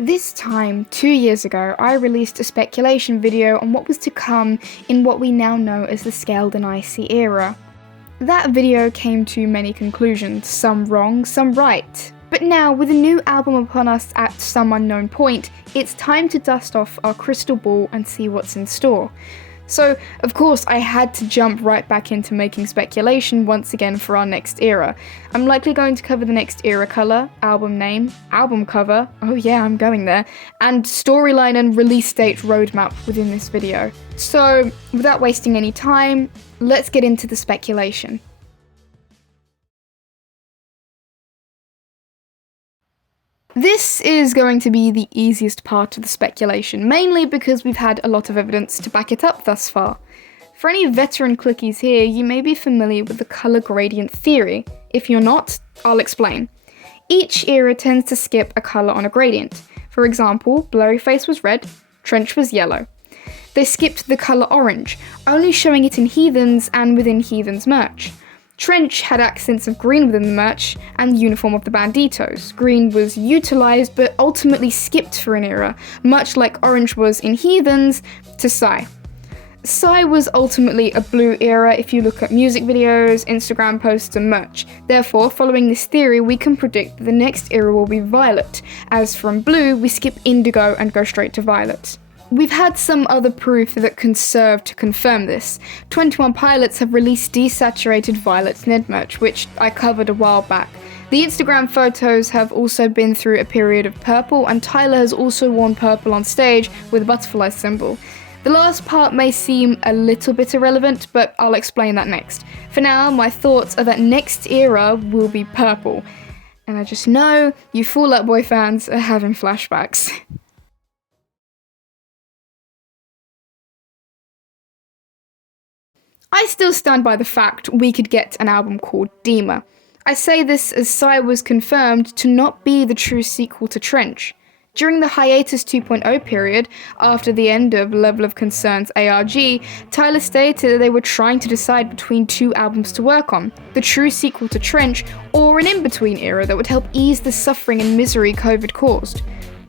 This time, 2 years ago, I released a speculation video on what was to come in what we now know as the Scaled and Icy era. That video came to many conclusions, some wrong, some right. But now, with a new album upon us at some unknown point, it's time to dust off our crystal ball and see what's in store. So, of course, I had to jump right back into making speculation once again for our next era. I'm likely going to cover the next era colour, album name, album cover, oh yeah, I'm going there, and storyline and release date roadmap within this video. So, without wasting any time, let's get into the speculation. This is going to be the easiest part of the speculation, mainly because we've had a lot of evidence to back it up thus far. For any veteran clickies here, you may be familiar with the colour gradient theory. If you're not, I'll explain. Each era tends to skip a colour on a gradient. For example, Blurryface was red, Trench was yellow. They skipped the colour orange, only showing it in Heathens and within Heathens merch. Trench had accents of green within the merch and the uniform of the Banditos. Green was utilised but ultimately skipped for an era, much like orange was in Heathens to Psy. Psy was ultimately a blue era if you look at music videos, Instagram posts and merch. Therefore, following this theory, we can predict that the next era will be violet, as from blue we skip indigo and go straight to violet. We've had some other proof that can serve to confirm this. 21 Pilots have released desaturated violet Ned merch, which I covered a while back. The Instagram photos have also been through a period of purple, and Tyler has also worn purple on stage with a butterfly symbol. The last part may seem a little bit irrelevant, but I'll explain that next. For now, my thoughts are that next era will be purple. And I just know you Fall Out Boy fans are having flashbacks. I still stand by the fact we could get an album called Dema. I say this as Psy was confirmed to not be the true sequel to Trench. During the Hiatus 2.0 period, after the end of Level of Concern's ARG, Tyler stated that they were trying to decide between two albums to work on, the true sequel to Trench or an in-between era that would help ease the suffering and misery COVID caused.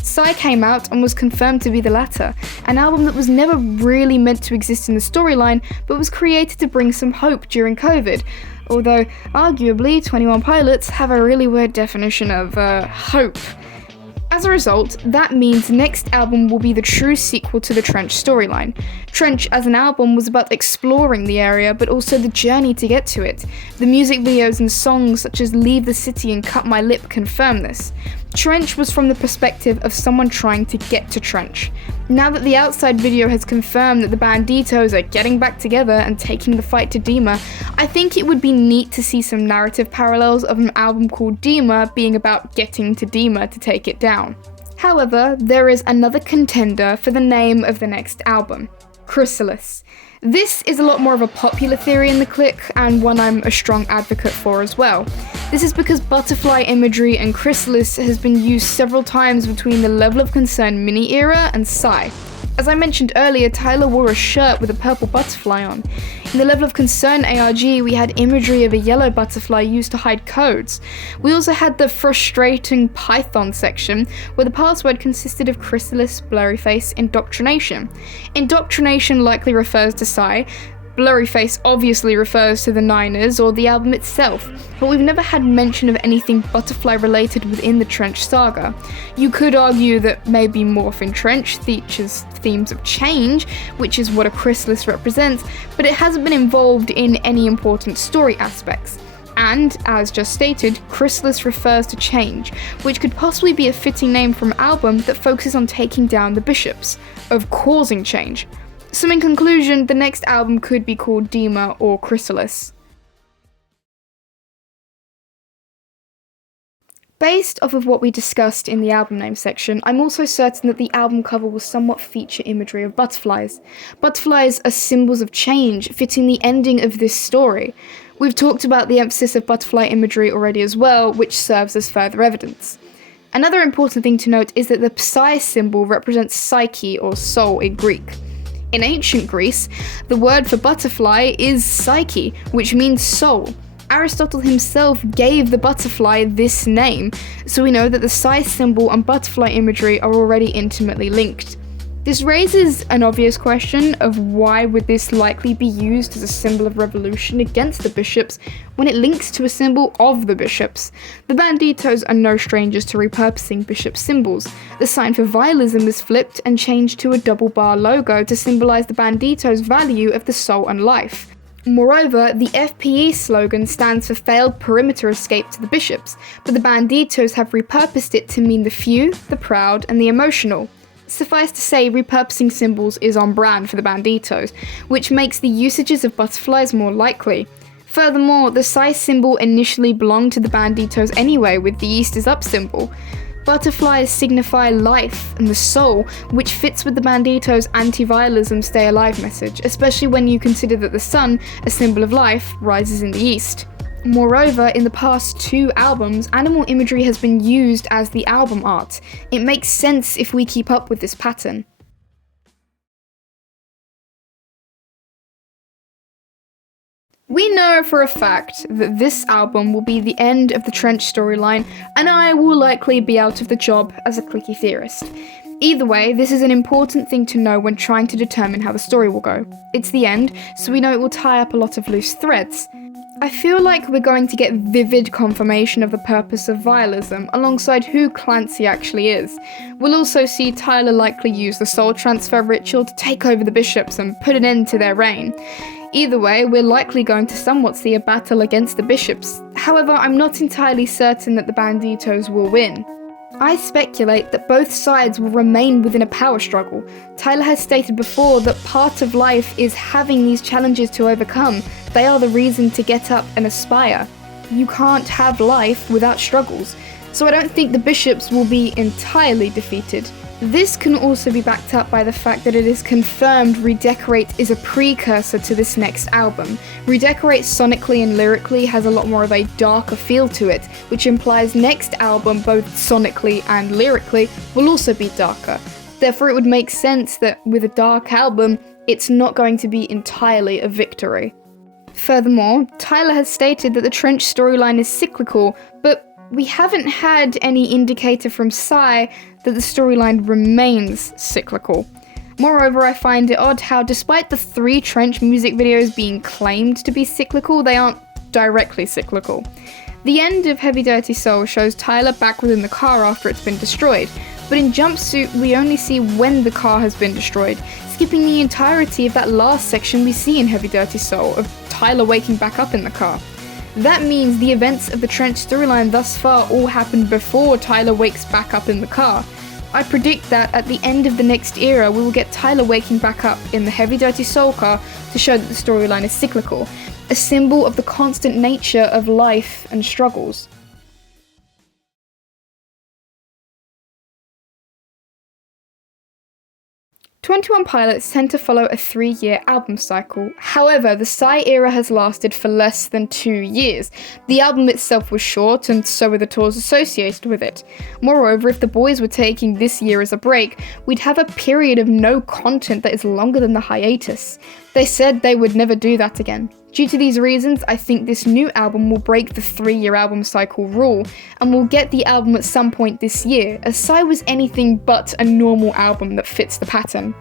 Psy came out and was confirmed to be the latter, an album that was never really meant to exist in the storyline, but was created to bring some hope during COVID, although arguably 21 Pilots have a really weird definition of hope. As a result, that means the next album will be the true sequel to the Trench storyline. Trench as an album was about exploring the area, but also the journey to get to it. The music videos and songs such as Leave the City and Cut My Lip confirm this. Trench was from the perspective of someone trying to get to Trench. Now that the Outside video has confirmed that the Banditos are getting back together and taking the fight to Dema, I think it would be neat to see some narrative parallels of an album called Dema being about getting to Dema to take it down. However, there is another contender for the name of the next album, Chrysalis. This is a lot more of a popular theory in the clique, and one I'm a strong advocate for as well. This is because butterfly imagery and chrysalis has been used several times between the Level of Concern mini era and Psy. As I mentioned earlier, Tyler wore a shirt with a purple butterfly on. In the Level of Concern ARG, we had imagery of a yellow butterfly used to hide codes. We also had the frustrating Python section, where the password consisted of chrysalis, blurryface, indoctrination. Indoctrination likely refers to Psy. Blurryface obviously refers to the Niners or the album itself, but we've never had mention of anything butterfly related within the Trench saga. You could argue that maybe Morphin Trench features themes of change, which is what a chrysalis represents, but it hasn't been involved in any important story aspects. And, as just stated, chrysalis refers to change, which could possibly be a fitting name for an album that focuses on taking down the bishops, of causing change. So in conclusion, the next album could be called Dema or Chrysalis. Based off of what we discussed in the album name section, I'm also certain that the album cover will somewhat feature imagery of butterflies. Butterflies are symbols of change, fitting the ending of this story. We've talked about the emphasis of butterfly imagery already as well, which serves as further evidence. Another important thing to note is that the Psy symbol represents psyche or soul in Greek. In ancient Greece, the word for butterfly is psyche, which means soul. Aristotle himself gave the butterfly this name, so we know that the Psi symbol and butterfly imagery are already intimately linked. This raises an obvious question of why would this likely be used as a symbol of revolution against the bishops when it links to a symbol of the bishops. The banditos are no strangers to repurposing bishop symbols. The sign for vialism is flipped and changed to a double bar logo to symbolize the banditos' value of the soul and life. Moreover, the FPE slogan stands for failed perimeter escape to the bishops, but the banditos have repurposed it to mean the few, the proud, and the emotional. Suffice to say, repurposing symbols is on brand for the banditos, which makes the usages of butterflies more likely. Furthermore, the Psi symbol initially belonged to the banditos anyway with the East is Up symbol. Butterflies signify life and the soul, which fits with the banditos' anti-vialism stay alive message, especially when you consider that the sun, a symbol of life, rises in the east. Moreover, in the past 2 albums, animal imagery has been used as the album art. It makes sense if we keep up with this pattern. We know for a fact that this album will be the end of the Trench storyline, and I will likely be out of the job as a clicky theorist. Either way, this is an important thing to know when trying to determine how the story will go. It's the end, so we know it will tie up a lot of loose threads. I feel like we're going to get vivid confirmation of the purpose of vialism, alongside who Clancy actually is. We'll also see Tyler likely use the soul transfer ritual to take over the bishops and put an end to their reign. Either way, we're likely going to somewhat see a battle against the bishops. However, I'm not entirely certain that the banditos will win. I speculate that both sides will remain within a power struggle. Tyler has stated before that part of life is having these challenges to overcome. They are the reason to get up and aspire. You can't have life without struggles, so I don't think the bishops will be entirely defeated. This can also be backed up by the fact that it is confirmed Redecorate is a precursor to this next album. Redecorate sonically and lyrically has a lot more of a darker feel to it, which implies next album, both sonically and lyrically, will also be darker. Therefore, it would make sense that with a dark album, it's not going to be entirely a victory. Furthermore, Tyler has stated that the Trench storyline is cyclical, but we haven't had any indicator from Psi that the storyline remains cyclical. Moreover, I find it odd how despite the 3 Trench music videos being claimed to be cyclical, they aren't directly cyclical. The end of Heavy Dirty Soul shows Tyler back within the car after it's been destroyed, but in Jumpsuit we only see when the car has been destroyed, skipping the entirety of that last section we see in Heavy Dirty Soul of Tyler waking back up in the car. That means the events of the Trench storyline thus far all happened before Tyler wakes back up in the car. I predict that at the end of the next era we will get Tyler waking back up in the Heavy Dirty Soul car to show that the storyline is cyclical, a symbol of the constant nature of life and struggles. 21 Pilots tend to follow a 3-year album cycle. However, the Psi era has lasted for less than 2 years. The album itself was short, and so were the tours associated with it. Moreover, if the boys were taking this year as a break, we'd have a period of no content that is longer than the hiatus. They said they would never do that again. Due to these reasons, I think this new album will break the 3-year album cycle rule, and we'll get the album at some point this year, as Psi was anything but a normal album that fits the pattern.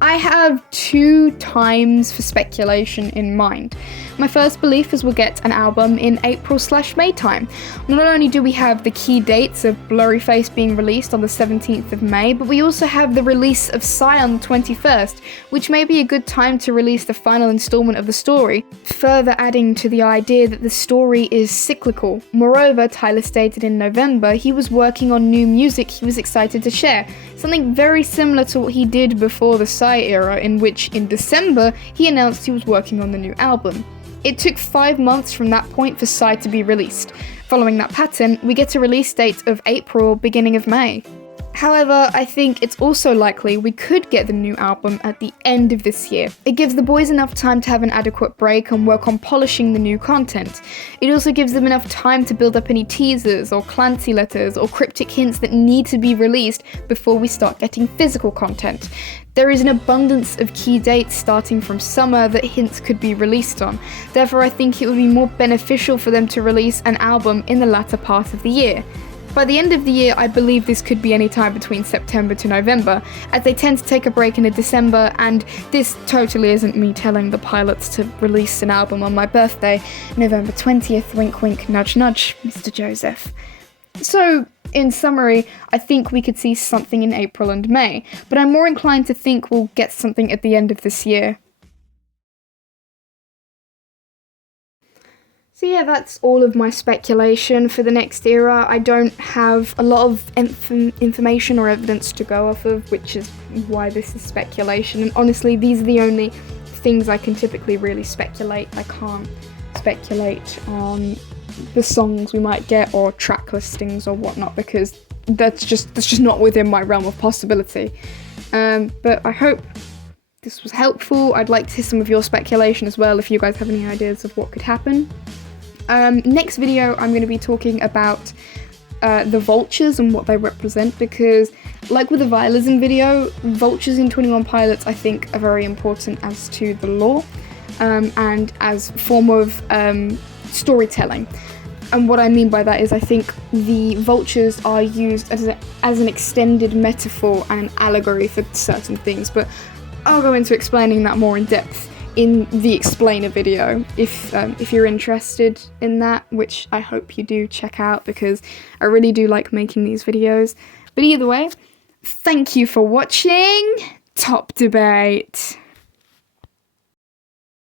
I have 2 times for speculation in mind. My first belief is we'll get an album in April/May time. Not only do we have the key dates of Blurryface being released on the 17th of May, but we also have the release of Psi on the 21st, which may be a good time to release the final installment of the story, further adding to the idea that the story is cyclical. Moreover, Tyler stated in November he was working on new music he was excited to share, something very similar to what he did before the Psi era, in which in December he announced he was working on the new album. It took 5 months from that point for Psi to be released. Following that pattern, we get a release date of April, beginning of May. However, I think it's also likely we could get the new album at the end of this year. It gives the boys enough time to have an adequate break and work on polishing the new content. It also gives them enough time to build up any teasers or Clancy letters or cryptic hints that need to be released before we start getting physical content. There is an abundance of key dates starting from summer that hints could be released on. Therefore, I think it would be more beneficial for them to release an album in the latter part of the year. By the end of the year, I believe this could be any time between September to November, as they tend to take a break in December, and this totally isn't me telling the pilots to release an album on my birthday, November 20th, wink wink, nudge nudge, Mr. Joseph. So, in summary, I think we could see something in April and May, but I'm more inclined to think we'll get something at the end of this year. So yeah, that's all of my speculation for the next era. I don't have a lot of information or evidence to go off of, which is why this is speculation. And honestly, these are the only things I can typically really speculate. I can't speculate on the songs we might get or track listings or whatnot, because that's just not within my realm of possibility. But I hope this was helpful. I'd like to hear some of your speculation as well, if you guys have any ideas of what could happen. Next video, I'm going to be talking about the vultures and what they represent, because like with the Symbolism video, vultures in 21 Pilots I think are very important as to the lore and as form of storytelling. And what I mean by that is I think the vultures are used as an extended metaphor and an allegory for certain things, but I'll go into explaining that more in depth in the explainer video, if you're interested in that, which I hope you do check out, because I really do like making these videos. But either way, thank you for watching. Top debate.